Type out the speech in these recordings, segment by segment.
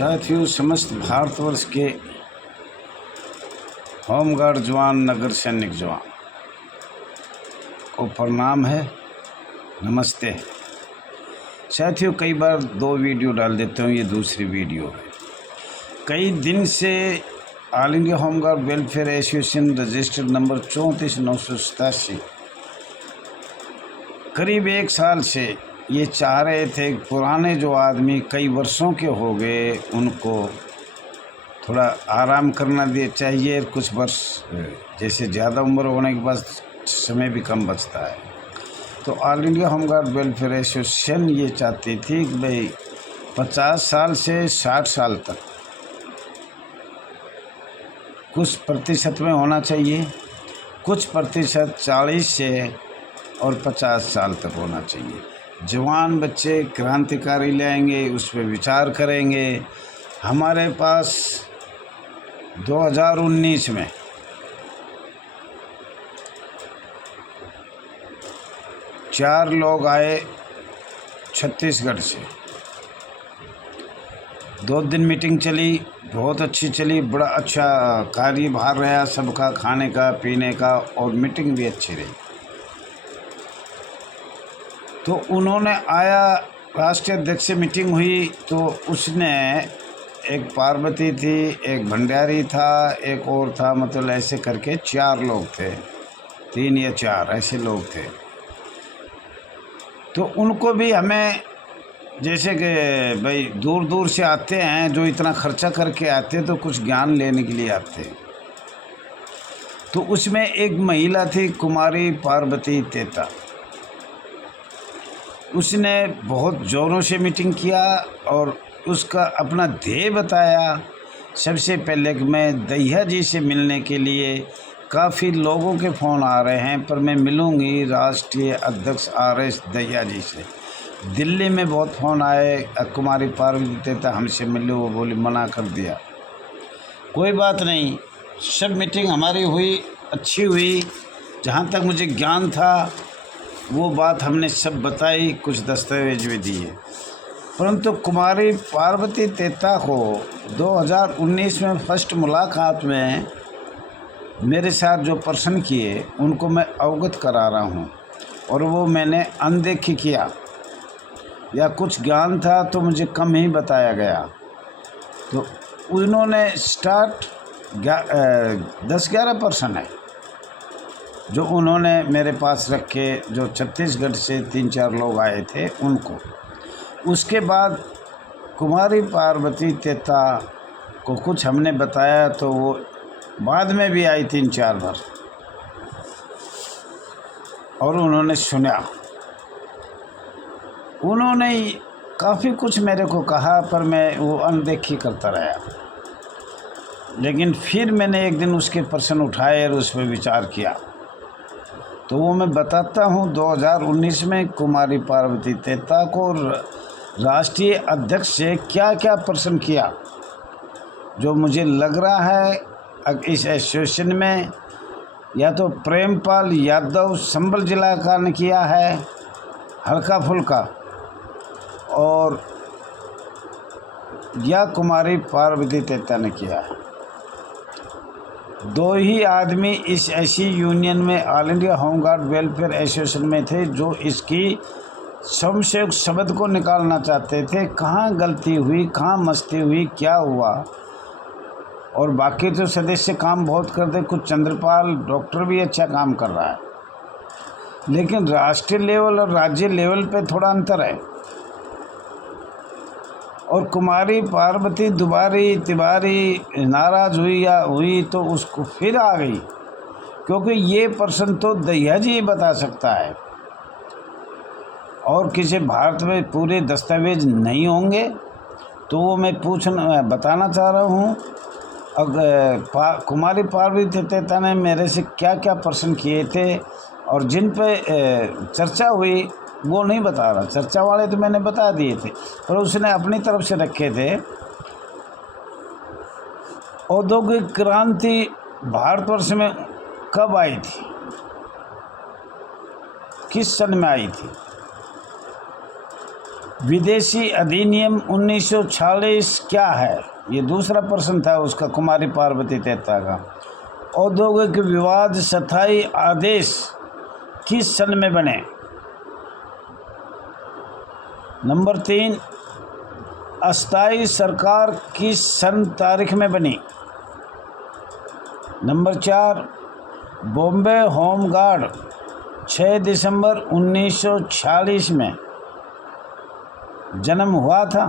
साथियों, समस्त भारतवर्ष के होमगार्ड जवान, नगर सैनिक जवान को प्रणाम है, नमस्ते। साथियों, कई बार दो वीडियो डाल देता हूँ, ये दूसरी वीडियो है। कई दिन से all India home guard welfare association registered number 34,987 करीब एक साल से ये चाह रहे थे पुराने जो आदमी कई वर्षों के हो गए उनको थोड़ा आराम करना दिए चाहिए। कुछ वर्ष जैसे ज़्यादा उम्र होने के बाद समय भी कम बचता है, तो all India home guard welfare association ये चाहती थी कि भाई 50 साल से 60 साल तक कुछ प्रतिशत में होना चाहिए, कुछ प्रतिशत 40 से और 50 साल तक होना चाहिए। जवान बच्चे क्रांतिकारी लाएंगे, उस पर विचार करेंगे। हमारे पास 2019 में चार लोग आए छत्तीसगढ़ से। 2 दिन मीटिंग चली, बहुत अच्छी चली, बड़ा अच्छा कार्यभार रहा सबका, खाने का पीने का, और मीटिंग भी अच्छी रही। तो उन्होंने आया, राष्ट्रीय अध्यक्ष से मीटिंग हुई, तो उसने एक पार्वती थी, एक भंडारी था, एक और था, मतलब ऐसे करके 4 लोग थे, 3 या 4 ऐसे लोग थे। तो उनको भी हमें, जैसे कि भाई दूर दूर से आते हैं, जो इतना खर्चा करके आते तो कुछ ज्ञान लेने के लिए आते। तो उसमें एक महिला थी, कुमारी पार्वती तेता। उसने बहुत ज़ोरों से मीटिंग किया और उसका अपना ध्येय बताया। सबसे पहले कि मैं दहिया जी से मिलने के लिए, काफ़ी लोगों के फ़ोन आ रहे हैं, पर मैं मिलूँगी राष्ट्रीय अध्यक्ष RS दहिया जी से। दिल्ली में बहुत फ़ोन आए, कुमारी पार्वती तेता हमसे मिलो, वो बोली मना कर दिया। कोई बात नहीं, सब मीटिंग हमारी हुई, अच्छी हुई। जहाँ तक मुझे ज्ञान था वो बात हमने सब बताई, कुछ दस्तावेज भी दिए। परंतु कुमारी पार्वती तेता को 2019 में फर्स्ट मुलाकात में मेरे साथ जो प्रश्न किए उनको मैं अवगत करा रहा हूँ, और वो मैंने अनदेखी किया, या कुछ ज्ञान था तो मुझे कम ही बताया गया। तो उन्होंने स्टार्ट 10-11 प्रश्न है जो उन्होंने मेरे पास रखे, जो छत्तीसगढ़ से 3-4 लोग आए थे उनको। उसके बाद कुमारी पार्वती तेता को कुछ हमने बताया, तो वो बाद में भी आई 3-4 बार, और उन्होंने सुना। उन्होंने काफ़ी कुछ मेरे को कहा, पर मैं वो अनदेखी करता रहा। लेकिन फिर मैंने एक दिन उसके प्रश्न उठाए और उस पर विचार किया, तो वो मैं बताता हूँ। 2019 में कुमारी पार्वती तेता को राष्ट्रीय अध्यक्ष से क्या क्या प्रश्न किया, जो मुझे लग रहा है इस एसोसिएशन में या तो प्रेमपाल यादव संबल जिला का ने किया है हल्का फुल्का, और या कुमारी पार्वती तेता ने किया है। 2 ही आदमी इस ऐसी यूनियन में all India home guard welfare association में थे जो इसकी समशेष शब्द को निकालना चाहते थे। कहाँ गलती हुई, कहाँ मस्ती हुई, क्या हुआ। और बाकी तो सदस्य काम बहुत करते, कुछ चंद्रपाल डॉक्टर भी अच्छा काम कर रहा है, लेकिन राष्ट्रीय लेवल और राज्य लेवल पे थोड़ा अंतर है। और कुमारी पार्वती दुबारी तिवारी नाराज़ हुई तो उसको फिर आ गई, क्योंकि ये प्रश्न तो दहिया जी बता सकता है, और किसी भारत में पूरे दस्तावेज नहीं होंगे। तो वो मैं बताना चाह रहा हूँ। कुमारी पार्वती तेता ने मेरे से क्या क्या प्रश्न किए थे, और जिन पे चर्चा हुई वो नहीं बता रहा। चर्चा वाले तो मैंने बता दिए थे, पर उसने अपनी तरफ से रखे थे। औद्योगिक क्रांति भारतवर्ष में कब आई थी, किस सन में आई थी, विदेशी अधिनियम 1946 क्या है? ये दूसरा प्रश्न था उसका, कुमारी पार्वती तेता का। औद्योगिक विवाद स्थायी आदेश किस सन में बने? नंबर 3, अस्थायी सरकार किस सन तारीख में बनी? नंबर 4, बॉम्बे होम गार्ड 6 दिसंबर 1946 में जन्म हुआ था,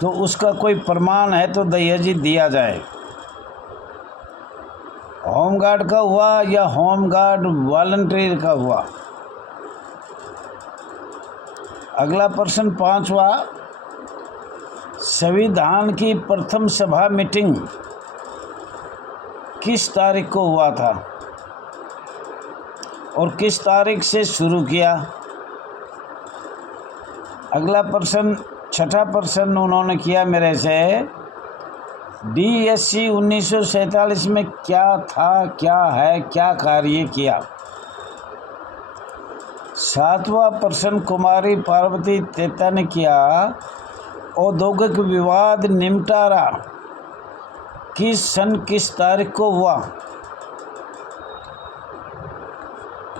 तो उसका कोई प्रमाण है तो दयाजी दिया जाए। होम गार्ड का हुआ या होम गार्ड वॉलंटियर का हुआ? अगला प्रश्न 5वां, संविधान की प्रथम सभा मीटिंग किस तारीख को हुआ था और किस तारीख से शुरू किया? अगला प्रश्न, छठा प्रश्न उन्होंने किया मेरे से, DSC 1947 में क्या था, क्या है, क्या कार्य किया? 7वां प्रश्न कुमारी पार्वती तेता ने किया, औद्योगिक विवाद निपटारा किस सन किस तारीख को हुआ?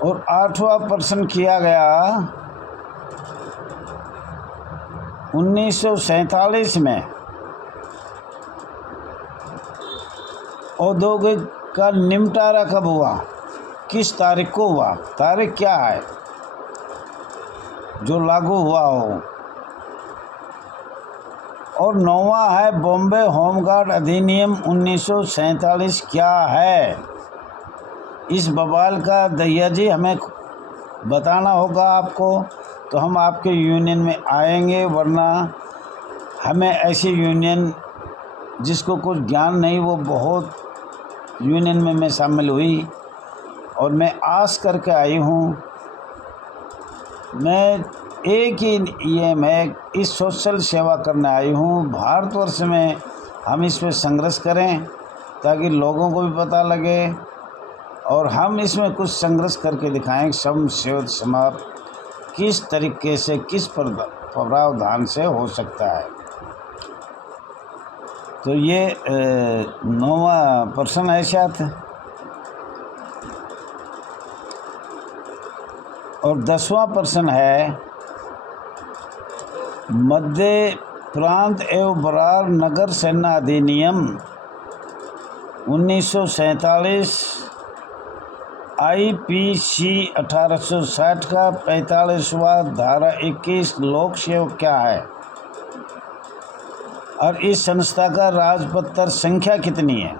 और 8वां प्रश्न किया गया 1947 में औद्योगिक का निपटारा कब हुआ, किस तारीख को हुआ? तारीख क्या है जो लागू हुआ हो? और 9वां है बॉम्बे होमगार्ड अधिनियम 1947 क्या है? इस बवाल का दैया जी हमें बताना होगा आपको, तो हम आपके यूनियन में आएंगे, वरना हमें ऐसी यूनियन जिसको कुछ ज्ञान नहीं, वो बहुत यूनियन में मैं शामिल हुई और मैं आस करके आई हूँ। मैं एक ही ये मैं इस सोशल सेवा करने आई हूँ। भारतवर्ष में हम इस पर संघर्ष करें ताकि लोगों को भी पता लगे और हम इसमें कुछ संघर्ष करके दिखाएं। समशोध समाप्त किस तरीके से, किस प्रावधान से हो सकता है। तो ये 9वां प्रश्न है शायद। और 10वां प्रश्न है, मध्य प्रांत एवं बरार नगर सेना अधिनियम 1947 IPC 1860 का 45वां धारा 21 लोक सेवक क्या है और इस संस्था का राजपत्र संख्या कितनी है?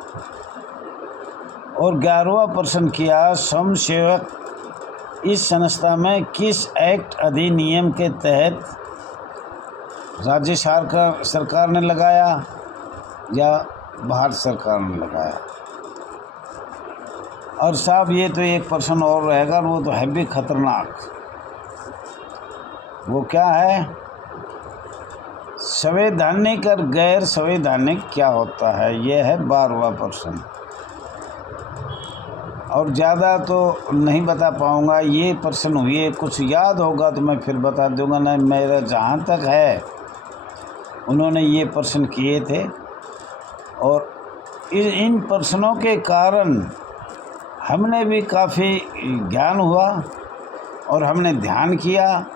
और 11वां प्रश्न किया, सम सेवक इस संस्था में किस एक्ट अधिनियम के तहत राज्य सरकार ने लगाया या भारत सरकार ने लगाया? और साहब ये तो एक प्रश्न और रहेगा, वो तो है भी खतरनाक। वो क्या है? संवैधानिक और गैर संवैधानिक क्या होता है? ये है 12वां प्रश्न। और ज़्यादा तो नहीं बता पाऊँगा, ये प्रश्न हुए, कुछ याद होगा तो मैं फिर बता दूँगा। ना मेरा जहाँ तक है उन्होंने ये प्रश्न किए थे और इन प्रश्नों के कारण हमने भी काफ़ी ज्ञान हुआ और हमने ध्यान किया,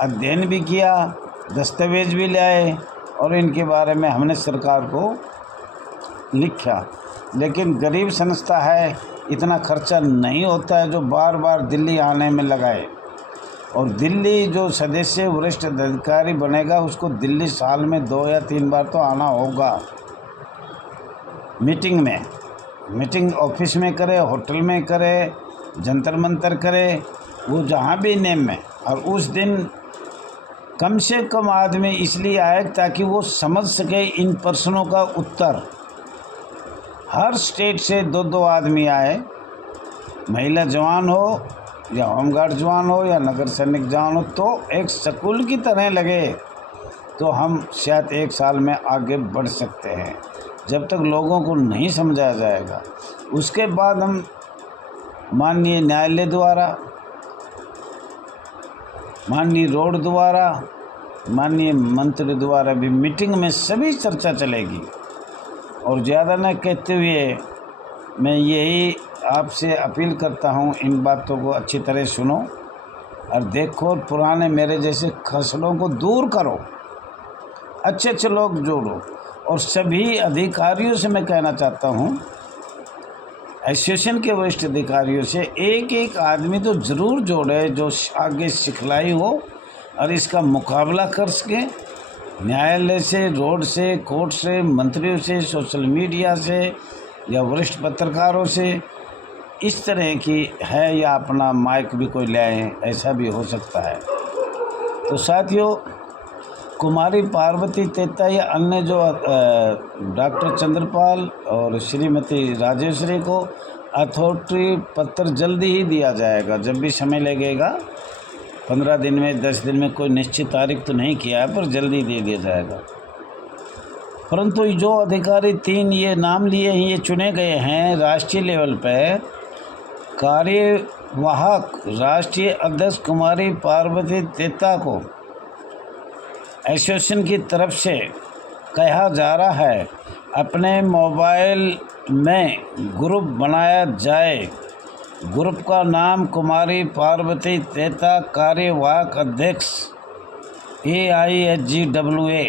अध्ययन भी किया, दस्तावेज भी लाए और इनके बारे में हमने सरकार को लिखा। लेकिन गरीब संस्था है, इतना खर्चा नहीं होता है जो बार बार दिल्ली आने में लगाए। और दिल्ली जो सदस्य वरिष्ठ अधिकारी बनेगा उसको दिल्ली साल में 2 या 3 बार तो आना होगा मीटिंग में। मीटिंग ऑफिस में करे, होटल में करे, जंतर मंतर करे, वो जहाँ भी नेम में। और उस दिन कम से कम आदमी इसलिए आए ताकि वो समझ सके इन प्रश्नों का उत्तर। हर स्टेट से 2-2 आदमी आए, महिला जवान हो या होमगार्ड जवान हो या नगर सैनिक जवान हो, तो एक स्कूल की तरह लगे तो हम शायद 1 साल में आगे बढ़ सकते हैं। जब तक लोगों को नहीं समझाया जाएगा, उसके बाद हम माननीय न्यायालय द्वारा माननीय रोड द्वारा, माननीय मंत्री द्वारा भी मीटिंग में सभी चर्चा चलेगी। और ज़्यादा न कहते हुए मैं यही आपसे अपील करता हूँ, इन बातों को अच्छी तरह सुनो और देखो, पुराने मेरे जैसे खसलों को दूर करो, अच्छे अच्छे लोग जोड़ो। और सभी अधिकारियों से मैं कहना चाहता हूँ, एसोसिएशन के वरिष्ठ अधिकारियों से, एक एक आदमी तो ज़रूर जोड़े जो आगे सिखलाई हो और इसका मुकाबला कर सके। न्यायालय से, रोड से, कोर्ट से, मंत्रियों से, सोशल मीडिया से या वरिष्ठ पत्रकारों से, इस तरह की है, या अपना माइक भी कोई ले आए, ऐसा भी हो सकता है। तो साथियों, कुमारी पार्वती तेता या अन्य जो डॉक्टर चंद्रपाल और श्रीमती राजेश्वरी को अथॉरिटी पत्र जल्दी ही दिया जाएगा, जब भी समय लगेगा, 15 दिन में, 10 दिन में, कोई निश्चित तारीख तो नहीं किया है, पर जल्दी दे दिया जाएगा। परंतु जो अधिकारी 3 ये नाम लिए हैं, ये चुने गए हैं राष्ट्रीय लेवल पे, कार्यवाहक राष्ट्रीय अध्यक्ष कुमारी पार्वती तेता को एसोसिएशन की तरफ से कहा जा रहा है अपने मोबाइल में ग्रुप बनाया जाए। ग्रुप का नाम कुमारी पार्वती तेता कार्यवाहक अध्यक्ष AIHGWA।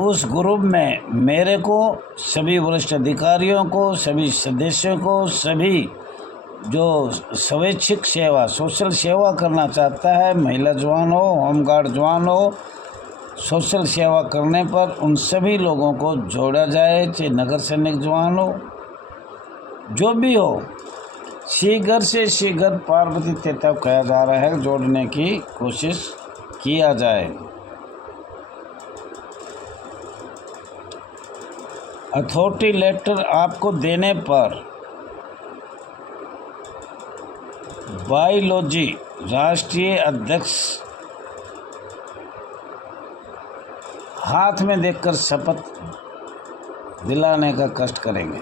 उस ग्रुप में मेरे को, सभी वरिष्ठ अधिकारियों को, सभी सदस्यों को, सभी जो स्वैच्छिक सेवा, सोशल सेवा करना चाहता है, महिला जवान हो, होमगार्ड जवान हो, सोशल सेवा करने पर उन सभी लोगों को जोड़ा जाए, चाहे नगर सैनिक जवान हो, जो भी हो, शीघ्र से शीघ्र पार्वती तेता को कहा जा रहा है, जोड़ने की कोशिश किया जाए। अथॉरिटी लेटर आपको देने पर बायोलॉजी राष्ट्रीय अध्यक्ष हाथ में देखकर शपथ दिलाने का कष्ट करेंगे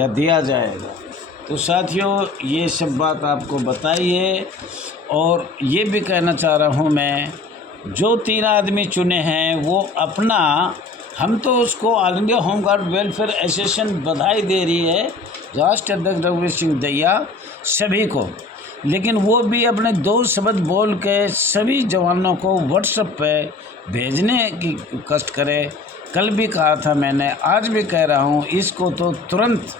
या दिया जाएगा। तो साथियों, ये सब बात आपको बताई है। और ये भी कहना चाह रहा हूँ मैं, जो 3 आदमी चुने हैं वो अपना, हम तो उसको all India home guard welfare association बधाई दे रही है, राष्ट्रीय अध्यक्ष रघुवीर सिंह दहिया सभी को, लेकिन वो भी अपने 2 शब्द बोल के सभी जवानों को व्हाट्सएप पे भेजने की कष्ट करे। कल भी कहा था मैंने, आज भी कह रहा हूँ, इसको तो तुरंत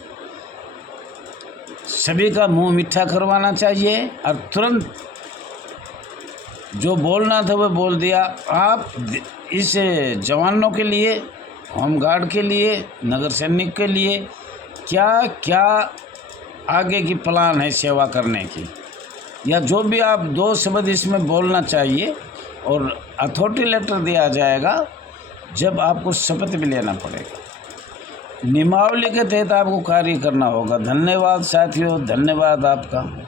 सभी का मुंह मीठा करवाना चाहिए और तुरंत जो बोलना था वो बोल दिया। आप इस जवानों के लिए, होमगार्ड के लिए, नगर सैनिक के लिए क्या क्या आगे की प्लान है सेवा करने की, या जो भी आप 2 शब्द इसमें बोलना चाहिए। और अथॉरिटी लेटर दिया जाएगा जब आपको शपथ भी लेना पड़ेगा। नियमावली के तहत आपको कार्य करना होगा। धन्यवाद साथियों, धन्यवाद आपका।